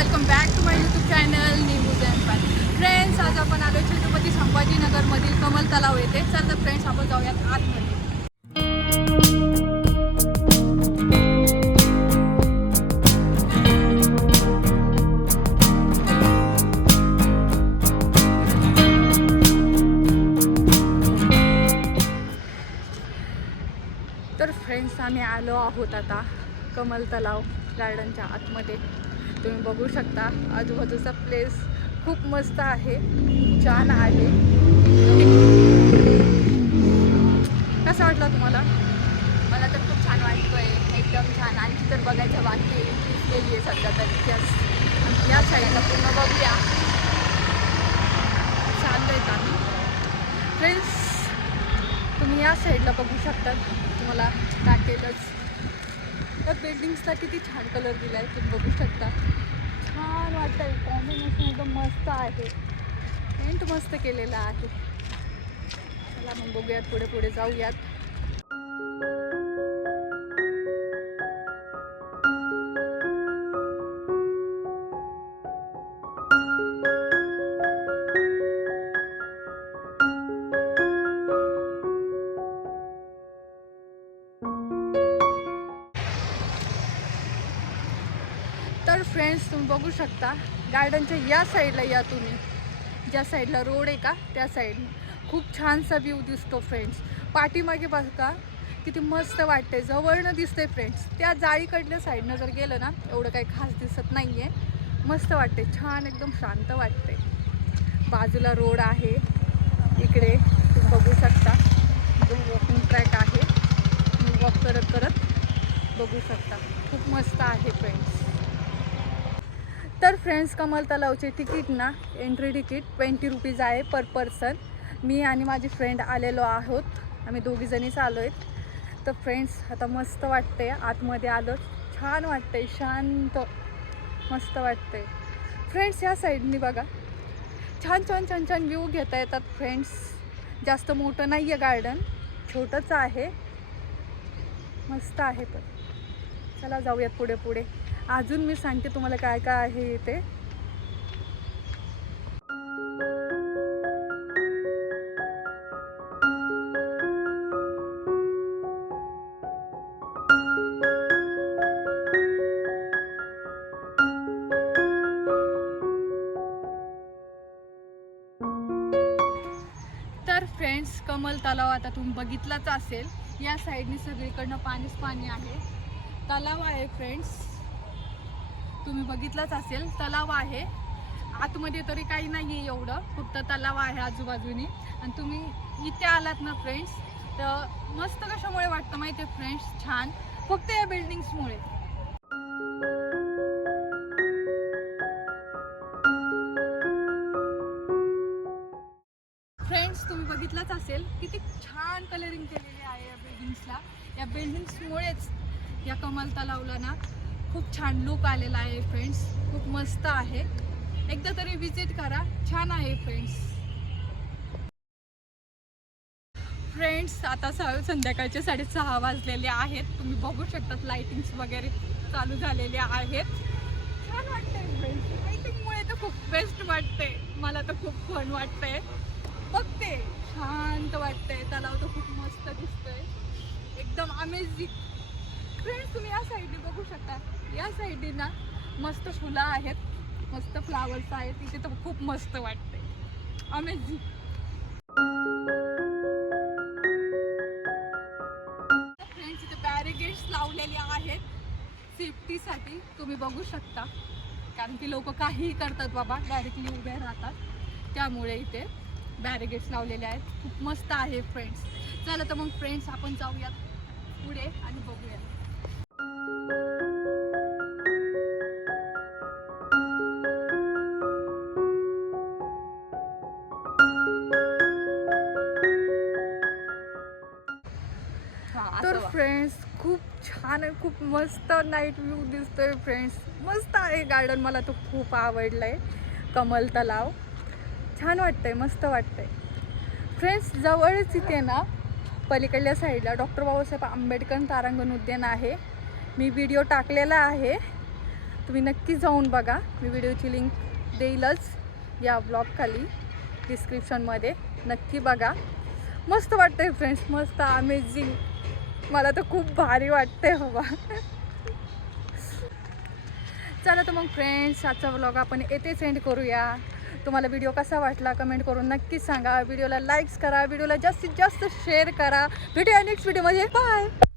Welcome back to my YouTube channel news and fun. Friends, आज आपण आलो छत्रपती संभाजीनगरमधील कमल तलाव येथे. चल तर फ्रेंड्स, आपण जाऊयात आतमध्ये. तर फ्रेंड्स, आम्ही आलो आहोत आता कमल तलाव गार्डनच्या आतमध्ये. तुम्ही बघू शकता आजूबाजूचा प्लेस खूप मस्त आहे, छान आहे. कसं वाटलं तुम्हाला? मला तर खूप छान वाटतोय, एकदम छान. आणखी तर बघायचं बाकी गेली आहे सध्या तर. या साईडला पूर्ण बघूया. चाललोय आम्ही. फ्रेंड्स, तुम्ही या साईडला बघू शकता. तुम्हाला टाकेलच त्या बिल्डिंग्सला किती छान कलर दिला आहे तुम्ही बघू शकता. छान वाटतंय, कॉम्बिनेशन एकदम मस्त आहे. पेंट मस्त केलेला आहे. चला मग बघूयात, पुढे पुढे जाऊयात. तर फ्रेंड्स, तुम्ही बघू शकता गार्डनच्या या साईडला या तुम्ही. ज्या साईडला रोड आहे का त्या साईडने खूप छानसा व्ह्यू दिसतो फ्रेंड्स. पाठीमागे बघा किती मस्त वाटते, जवळनं दिसते फ्रेंड्स. त्या जाळीकडल्या साईडनं जर गेलं ना एवढं काही खास दिसत नाही आहे. मस्त वाटते, छान एकदम शांत वाटते. बाजूला रोड आहे, इकडे तुम्ही बघू शकता वॉकिंग ट्रॅक आहे. तुम्ही वॉक करत करत बघू शकता, खूप मस्त आहे फ्रेंड्स. तर फ्रेंड्स, कमल तलावचे तिकीट ना, एंट्री तिकीट 20 रुपीज आहे पर पर्सन. मी आणि माझी फ्रेंड आलेलो आहोत, आम्ही दोघीजणीच आलो आहेत. तर फ्रेंड्स, आता मस्त वाटते, आतमध्ये आलो, छान वाटते, शांत मस्त वाटते. फ्रेंड्स, या साईडनी बघा छान छान छान छान व्ह्यू घेता येतात फ्रेंड्स. जास्त मोठं नाही आहे गार्डन, छोटंच आहे, मस्त आहे. पण चला जाऊयात पुढे पुढे. अजून मी सांगते तुम्हाला काय काय आहे इथे. तर फ्रेंड्स, कमल तलाव आता तुम्ही बघितलाच असेल. या साईडनी सगळीकडनं पाणीच पाणी आहे. तलाव आहे फ्रेंड्स, तुम्ही बघितलाच असेल. तलाव आहे आतमध्ये, तरी काही नाही आहे एवढं, फक्त तलाव आहे आजूबाजूनी. आणि तुम्ही इथे आलात ना फ्रेंड्स, तर मस्त कशामुळे वाटतं माहिती आहे फ्रेंड्स, छान, फक्त या बिल्डिंग्समुळे. फ्रेंड्स, तुम्ही बघितलंच असेल किती छान कलरिंग केलेली आहे या बिल्डिंग्सला. या बिल्डिंग्समुळेच या कमल तलावला ना खूप छान लुक आलेला आहे फ्रेंड्स. खूप मस्त आहे, एकदा तरी विजिट करा, छान आहे फ्रेंड्स. फ्रेंड्स, आता संध्याकाळचे 6:30 वाजलेले आहेत. तुम्ही बघू शकतात लाइटिंग्स वगैरे चालू झालेले आहेत. छान वाटतंय फ्रेंड्स, लाइटिंगमुळे तर खूप बेस्ट वाटते. मला तर खूप फन वाटतंय, बघते शांत वाटतंय. तलाव तर खूप मस्त दिसतोय, एकदम अमेझिंग. फ्रेंड्स, तुम्ही या साईडने बघू शकता, या साईडने ना मस्त फुलं आहेत, मस्त फ्लावर्स आहेत. इथे तर खूप मस्त वाटते, अमेझिंग. फ्रेंड्स, इथे बॅरिकेड्स लावलेले आहेत सेफ्टीसाठी, तुम्ही बघू शकता. कारण की लोक काहीही करतात बाबा, डायरेक्टली उभे राहतात, त्यामुळे इथे बॅरिकेड्स लावलेले आहेत. खूप मस्त आहे फ्रेंड्स. चला तर मग फ्रेंड्स, आपण जाऊयात पुढे आणि बघूयात. तर फ्रेंड्स, खूप छान आहे, खूप मस्त नाईट व्ह्यू दिसतोय फ्रेंड्स. मस्त आहे गार्डन, मला तो खूप आवडलंय. कमल तलाव छान वाटतंय, मस्त वाटतंय फ्रेंड्स. जवळच इथे ना पलीकडल्या साईडला डॉक्टर बाबासाहेब आंबेडकर तारांगण उद्यान आहे. मी व्हिडिओ टाकलेला आहे, तुम्ही नक्की जाऊन बघा. मी व्हिडिओची लिंक देईलच या ब्लॉग खाली डिस्क्रिप्शनमध्ये. नक्की बघा. मस्त वाटतंय फ्रेंड्स, मस्त अमेझिंग. मला तर खूप भारी वाटतंय बाबा. चला तर मग फ्रेंड्स, आजचा व्लॉग आपण येथे सेंड करूया. तुम्हाला व्हिडिओ कसा वाटला कमेंट करून नक्कीच सांगा. व्हिडिओला लाईक्स करा, व्हिडिओला जास्तीत जास्त शेअर करा. भेटूया नेक्स्ट व्हिडिओमध्ये. बाय.